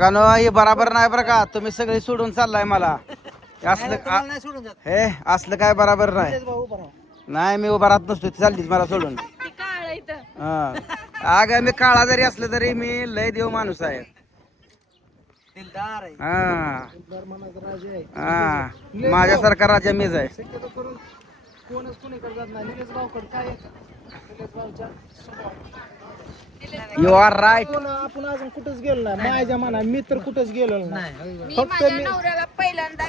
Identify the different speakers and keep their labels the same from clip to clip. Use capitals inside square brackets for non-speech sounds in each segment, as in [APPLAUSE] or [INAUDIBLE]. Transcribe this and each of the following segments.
Speaker 1: No हे बराबर नाही बरं का. तुम्ही सगळे सोडून चाललाय मला. हे असलं आ-
Speaker 2: नाही सोडून जात.
Speaker 1: हे असलं काय बराबर नाही.
Speaker 2: तेच भाऊ बरोबर
Speaker 1: नाही मी उभा राहत नसतो ती चाललीच मला सोडून.
Speaker 3: ती काळ इथं.
Speaker 1: हा. अग मी काळा जरी असलं तरी मी लय देव माणूस आहे.
Speaker 2: दिलदार आहे.
Speaker 1: हा.
Speaker 2: दिलदार मनाचा राजा आहे.
Speaker 1: हा. माझ्यासारखा राजा मीच आहे.
Speaker 2: शक्यतो करून कोणच कोणीकडे जात नाही. काय.
Speaker 1: यू आर राईट
Speaker 2: आपण अजून कुठंच गेलो नाही. माझ्या मना मी तर कुठंच गेलो नाही.
Speaker 3: मी
Speaker 2: फक्त
Speaker 3: माझ्या
Speaker 2: मी-
Speaker 3: नवऱ्याला पहिल्यांदा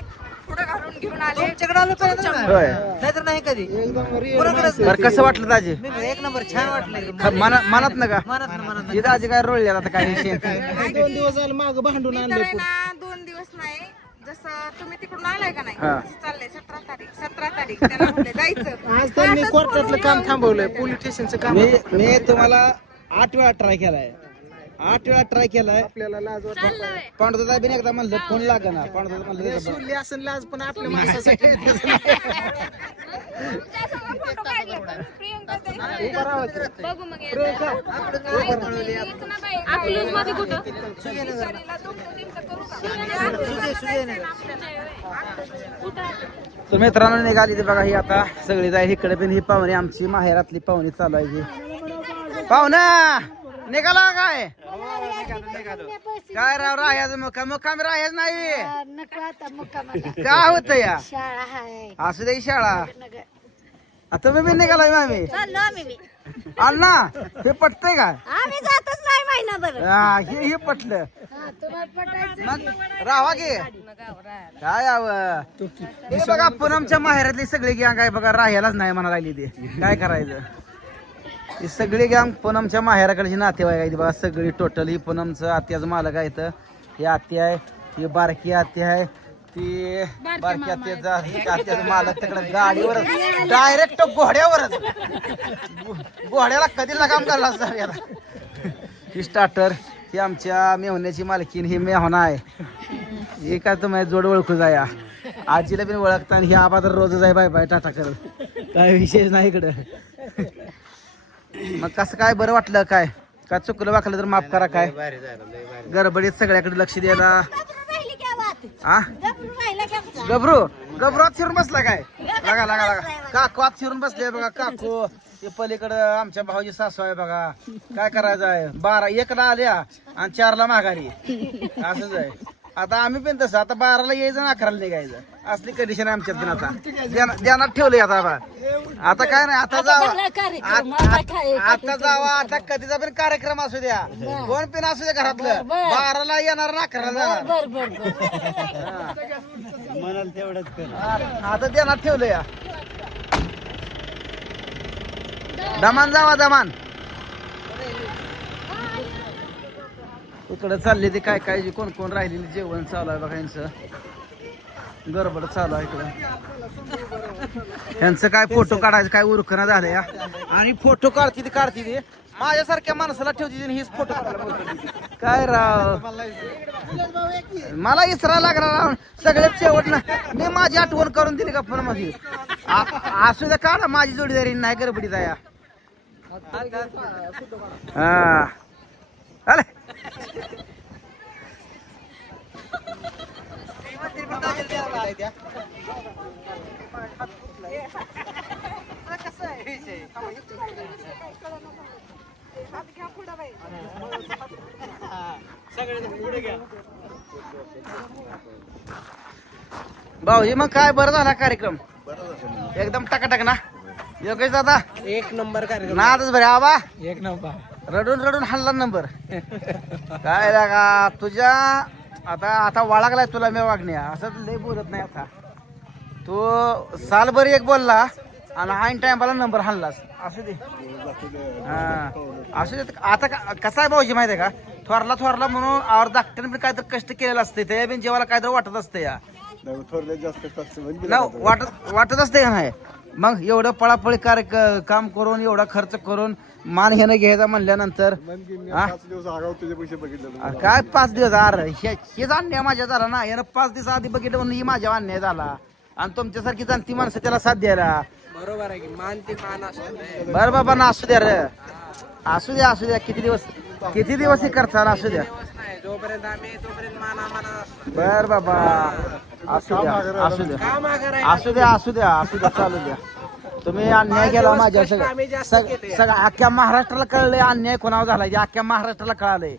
Speaker 3: पुढे घालून घेऊन आले.
Speaker 2: तुमच्याकडे आलो
Speaker 1: होय.
Speaker 2: नाहीतर नाही कधी. एकदम real माणसं.
Speaker 1: बरं कसं वाटलं दाजी?
Speaker 2: एक नंबर छान वाटलं.
Speaker 1: ख- मना मनात ना का
Speaker 2: मनात मनात
Speaker 1: हे दाजी काय रोळले आता काय विषय?
Speaker 2: दोन दिवस झाले माग भांडून
Speaker 3: तर
Speaker 2: आणले
Speaker 3: आहे ना दोन दिवस नाही. जसं तुम्ही तिकडून आलाय का नाही?
Speaker 1: हा.
Speaker 3: तसं चाललंय सतरा तारीख सतरा तारीख. त्याला म्हणलं जायचं.
Speaker 2: आज त्यांनी कोर्टातलं काम. थांबवलंय पोलीस स्टेशनचं काम
Speaker 1: मी मी तुम्हाला आठ वेळा ट्राय केलाय आठ वेळा ट्राय केलाय
Speaker 2: आपल्याला लाज वाटत
Speaker 1: पांडुदादा बिन एकदा म्हणलं फोन लाग ना पांडुदादा म्हणलं
Speaker 2: सोडली असेल लाज पण आपल्या माणसासाठी?
Speaker 1: तर मित्रांनो निघाली ते बघा ही आता सगळी जाईल इकडे पण ही पाहुणी आमची माहेरातली पाहुणी चालू आहे ही पाहुणा निघाला काय? काय राव राहायचं मुक्काम? मुक्काम राहायच नाही.
Speaker 4: नको आता मुक्कामाला
Speaker 1: काय होत या?
Speaker 4: शाळा हाय
Speaker 1: असू दे शाळा. आता तुम्ही बी निघालाय मामी.
Speaker 4: चाललो आम्ही बी.
Speaker 1: अण्णा हे पटतंय का?
Speaker 4: आम्ही जातच नाही महिनाभर.
Speaker 1: हा, हे हे पटलं. मग राहा गे काय आव? हे बघा पूनमच्या माहेरातली सगळी गँग आहे बघा राहायलाच नाही म्हणा लागली ती. काय करायचं? ही सगळी गँग पूनमच्या माहेराकडची नातेवाईक आहे ती बघा सगळी टोटल ही पूनमचं आत्याचं मालक आहे इथं ही आत्या आहे ही बारकी आत्या आहे ती बारकी आत्याचा आत्याचं मालक तिकडे गाडीवर डायरेक्ट घोड्यावरच. घोड्याला कधी लगाम करला सर याला ही स्टार्टर ही आमच्या मेहण्याची मालकीन ही मेहना आहे. हे काय तुम्ही जोड ओळखू जाया. आजीला पण ओळखता आणि ही आबा तर रोजच आहे. बाय बाय टाटा करत काय विशेष नाही इकडं. मग कसं काय बरं वाटलं काय? काय चुकलं वाकलं तर माफ करा काय? गडबडीत सगळ्याकडे लक्ष द्यायला
Speaker 4: की
Speaker 1: आ?
Speaker 4: की.
Speaker 1: गबरू गबरू आत फिरून बसला काय? लागा लागा लागा. काकू आत फिरून बसले बघा काकू. ते पलीकडं आमच्या भाऊजी सासू आहे बघा. काय करायचं आहे? बारा एकला आल्या आणि चारला माघारी. असंच आहे. आता आम्ही पण तसं आता बाराला यायचं आणि अकराला निघायचं. असली कंडिशन आहे आमच्यात पण आता. ध्यान- ध्यानात ठेवलंय आता बा आता काय नाही आता जावा.
Speaker 4: झाला कार्यक्रम,
Speaker 1: आत- जावा. आता कधीचा पण कार्यक्रम असू द्या. कोण पण असू द्या घरातलं.
Speaker 4: बर.
Speaker 1: बाराला येणार आणि अकराला जाणार.
Speaker 4: बर बर बर.
Speaker 1: आता ध्यानात ठेवलं या. दमान जावा दमान. इकडं चालले ते काय काय कोण कोण राहिलेले जेवण चालू आहे बघा यांचं. गडबड चालू आहे इकडं. यांचं काय फोटो काढायचं काय उरकणं झालं या. आणि फोटो काढते ते काढते ते. माझ्यासारख्या माणसाला ठेवते हीच फोटो काय राव. मला इसरा लागला राव. सगळ्यात शेवट ना. मी माझी आठवण करून दिली का पण माझी असू द्या काढा माझी जोडीदारी नाही गडबडीत आहे हा. अरे भाऊजी मग काय बरं झाला कार्यक्रम? एकदम टकाटक ना? योगेश दादा?
Speaker 2: एक नंबर कार्यक्रम.
Speaker 1: नादच बरे आबा.
Speaker 2: एक नंबर.
Speaker 1: रडून रडून हल्ला नंबर. काय लागा तुझ्या आता आता वाळागलाय तुला मी वागण्या. असं लय बोलत नाही आता. तू सालभर एक बोलला आणि आईन टायमाला नंबर हाणलास. असू दे. हा. असू दे. आता का- कसं आहे भाऊजी माहिती आहे का? थोरला थोरला म्हणून और धाकट्याने पण काहीतरी कष्ट केलेलं असते. ते बिन जेवायला काहीतरी वाटत असतं या. ना वाटत वाटत असते का नाही? मग एवढं पळापळी कार्य क- काम करून एवढा खर्च करून मान ह्यानं घ्यायचा म्हणल्यानंतर हा? अरे काय पाच दिवस? अरे हे- हेच अन्याय माझ्या झाला ना. यानं पाच दिवस आधी बघितलं म्हणून ही माझ्या अन्याय झाला. आणि तुमच्यासारखी जाणती माणसं त्याला साथ द्यायला.
Speaker 2: बरोबर आहे की मान ते मान असतो
Speaker 1: बर बाबा ना असू द्या रे. असू द्या असू द्या. किती दिवस किती दिवस हे करताल असू द्या.
Speaker 2: जोपर्यंत आम्ही तोपर्यंत मान आम्हाला
Speaker 1: बर बाबा. असू द्या असू द्या. असू द्या असू द्या असू द्या चालू द्या. तुम्ही अन्याय केला माझ्या
Speaker 2: कष्ट आम्ही
Speaker 1: सगळं
Speaker 2: जास्त केले.
Speaker 1: सगळं अख्ख्या महाराष्ट्राला कळलंय अन्याय कोणावर झाला हे अख्ख्या महाराष्ट्राला कळालंय.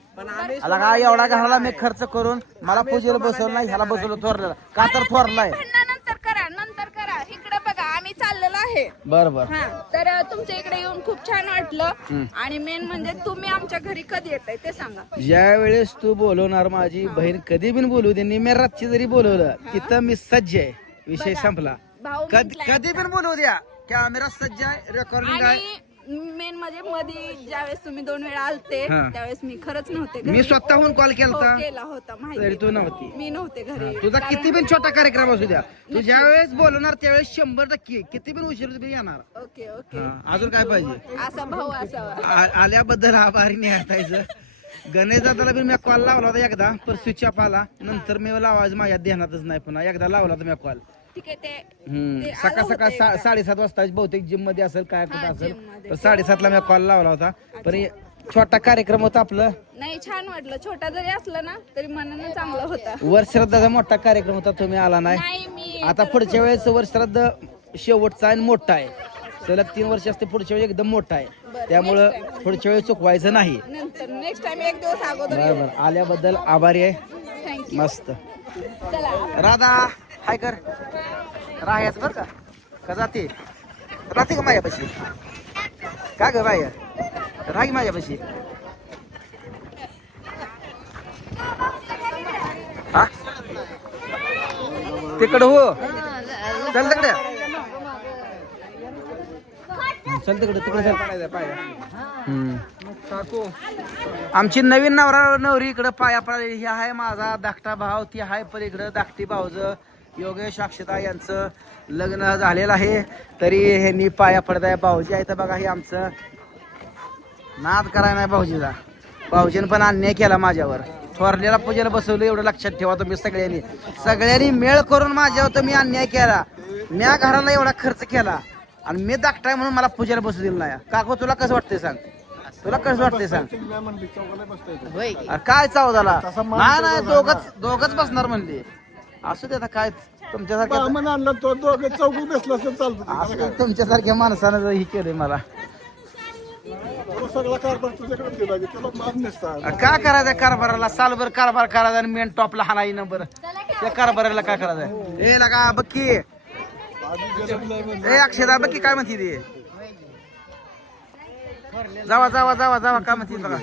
Speaker 1: आला का एवढा घराला मी खर्च करून मला पूजेला बसवलं नाही ह्याला बसवलं थोरलेला का तर थोरलाय
Speaker 3: भांडणं नंतर करा नंतर करा इकडे बघा आम्ही चाललेलो आहे
Speaker 1: बर बर.
Speaker 3: हा तर तुमच्या इकडे येऊन खूप छान वाटलं. आणि मेन म्हणजे तुम्ही आमच्या घरी कधी येताय ते सांगा.
Speaker 1: ज्या वेळेस तू बोलवणार माझी बहीण कधी बिन बोलू दे मी रातची जरी बोलवलं तिथं मी सज्ज आहे. विषय संपला. कधी पण बोलवू द्या. कॅमेरा सज्ज आहे रेकॉर्डिंग आहे.
Speaker 3: मेन म्हणजे मध्ये ज्यावेळेस तुम्ही दोन वेळा आलते
Speaker 1: हा.
Speaker 3: त्यावेळेस मी खरंच नव्हते घरी.
Speaker 1: मी स्वतःहून कॉल
Speaker 3: हो, केला होता
Speaker 1: तरी
Speaker 3: माहिती
Speaker 1: तू नव्हती.
Speaker 3: मी नव्हते घरी.
Speaker 1: तुझा
Speaker 3: कारण-
Speaker 1: किती पण छोटा कार्यक्रम असू द्या. तू ज्या वेळेस बोलवणार त्यावेळेस शंभर टक्के किती पण उशीर तुम्ही येणार.
Speaker 3: Okay okay.
Speaker 1: हा, अजून काय पाहिजे?
Speaker 3: असा भाऊ असावा.
Speaker 1: आ- आल्याबद्दल आभारी नाही हटायचं गणेश दादाला बी मी कॉल लावला होता एकदा पण स्विच ऑफ आला नंतर मी लावायचं माझ्या ध्यानातच नाही पुन्हा. एकदा लावला होता मी कॉल
Speaker 3: ठीक आहे ते
Speaker 1: हम्म.
Speaker 3: ते
Speaker 1: सकाळ
Speaker 3: आलं
Speaker 1: सकाळ
Speaker 3: होतं
Speaker 1: सा-
Speaker 3: एकदा.
Speaker 1: साडेसात वाजता बहुतेक जिममध्ये असेल काय कुठं
Speaker 3: हा,
Speaker 1: असेल
Speaker 3: मध्ये.
Speaker 1: साडेसातला मी कॉल लावला होता. पण हे छोटा कार्यक्रम होता आपलं.
Speaker 3: नाही छान वाटलं. छोटा जरी असला ना तरी मनानं चांगलं होतं.
Speaker 1: वर श्रद्धाचा मोठा कार्यक्रम होता तुम्ही आला नाही.
Speaker 3: नाही मी
Speaker 1: आता पुढच्या वेळेस वर श्राद्ध शेवटचा आणि मोठा आहे. सलग तीन वर्ष असते पुढच्या वेळेस एकदम मोठा आहे. त्यामुळं. पुढच्या वेळेस चुकवायचं नाही.
Speaker 3: नंतर नेक्स्ट टाइम एक दिवस अगोदर
Speaker 1: बरोबर आल्याबद्दल आभारी आहे.
Speaker 3: थँक्यू
Speaker 1: मस्त.
Speaker 3: चला.
Speaker 1: राधा! हाय कर. राहायच बर का? का जाते? राहते का माझ्यापाशी? का ग बाय राह माझ्यापाशी. हा? तिकडं हो. चल तिकडे. चल तिकडे तिकडे चल. हम्म. आमची नवीन नवरा नवरी इकडं पाया पडली ही आहे माझा धाकटा भाव ती आहे पलीकडं धाकटी भाऊज. योगेश अक्षता यांचं लग्न झालेलं आहे. तरी ह्यांनी पाया पडताय. भाऊजी आहे तर बघा हे आमचं. नाद कराय नाही भाऊजीचा भाऊजीनं पण अन्याय केला माझ्यावर. थोरलेला पूजेला बसवलं एवढं लक्षात ठेवा तुम्ही सगळ्यांनी. सगळ्यांनी मेळ करून माझ्यावर तुम्ही अन्याय केला. म्या घराला एवढा खर्च केला. आणि मी धाकटाय म्हणून मला पूजेला बसू दिलं नाही. काको तुला कसं वाटतंय सांग? तुला कसं वाटतंय सांग? काय चाव झाला नाही नाही दोघच दोघच बसणार म्हणले. असू दे आता काय तुमच्यासारख्या
Speaker 5: बामण आणला तो दोघं बसला असं चालतं
Speaker 1: असं तुमच्यासारख्या माणसानं जर हे केलंय मला.
Speaker 5: तो सगळा कारभार तुझ्याकडे दिला की तुला माफ नसता.
Speaker 1: अरे काय करायचं कारभाराला? सालभर कारभार करायचा आणि मेन टॉपला हाणाई नंबर त्या कारभाराला काय करायचं ए लगा बक्की.
Speaker 5: आधी जन्मलाय म्हणजे
Speaker 1: ए अक्षदा बक्की काय म्हणते ती? जावा जावा जावा जावा काय म्हणते बघा.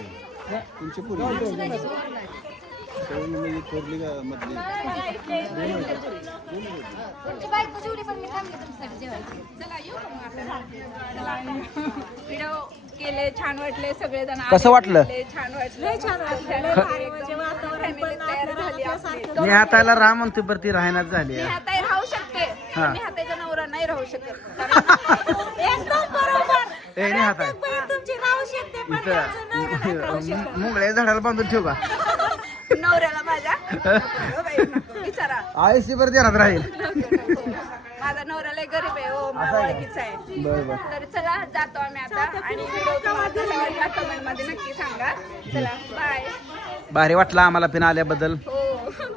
Speaker 5: तुमची पूर्वी
Speaker 4: तुमची बायको जेवली पण मी थांबले तुमच्यासाठी जेवायची
Speaker 3: चला येऊ का मग आता? चला व्हिडिओ केले छान वाटले सगळेजण. आले,
Speaker 1: कसं वाटलं?
Speaker 3: भेटले, छान वाटलं. छान वाटलं.
Speaker 1: मी हाताला राम म्हणतो बरं ती राहण्यात झाली
Speaker 3: राहू शकते. मी हाताचा नवरा नाही राहू शकत. कारण [LAUGHS]
Speaker 4: एकदम बरोबर.
Speaker 1: ए नाही हात आहे
Speaker 4: बहीण तुमची राहू शकते पण त्यांचं नवरा नाही राहू
Speaker 1: इथं मुंगळ्या झाडाला बांधून ठेव का?
Speaker 3: नवऱ्याला माझ्या. नको बाई, नको. विचारा.
Speaker 1: देण्यात राहील.
Speaker 3: माझा नवरा लय गरीब आहे हो मला ओळखीचा आहे.
Speaker 1: बरं बरं
Speaker 3: तर चला जातो आम्ही आता आणि व्हिडिओ तुम्हाला कसा वाटला कमेंटमध्ये नक्की सांगा. चला बाय
Speaker 1: भारी वाटला आम्हाला पिन आल्याबद्दल.
Speaker 3: हो.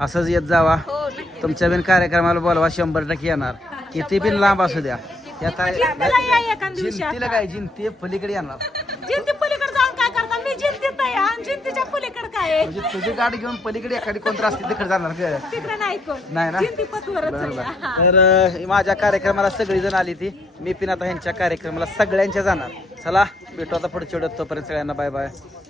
Speaker 1: असंच येत जावा.
Speaker 3: हो नक्की
Speaker 1: तुमच्या बिन कार्यक्रमाला बोलवा शंभर टक्के येणार. किती बिन लांब असू द्या. त्यात जिंतीला काय जिंती पलीकडे येणार
Speaker 4: जिंती पलीकडे जाऊन काय करता मी जिंतीत आहे आणि जिंतीच्या पलीकडे काय आहे?
Speaker 1: म्हणजे तुझी गाडी घेऊन पलीकडे एखादी कोणतं असते तिकडे जाणार का?
Speaker 4: तिकडे नाही कोण
Speaker 1: नाही ना?
Speaker 4: जिंती पतवरच
Speaker 1: बरं,
Speaker 4: आहे
Speaker 1: बरं. तर अं, माझ्या कार्यक्रमाला सगळी जण आली ती. मी पण आता ह्यांच्या कार्यक्रमाला सगळ्यांच्या जाणार. चला भेटू आता पुढच्या वेळेत. तोपर्यंत सगळ्यांना बाय बाय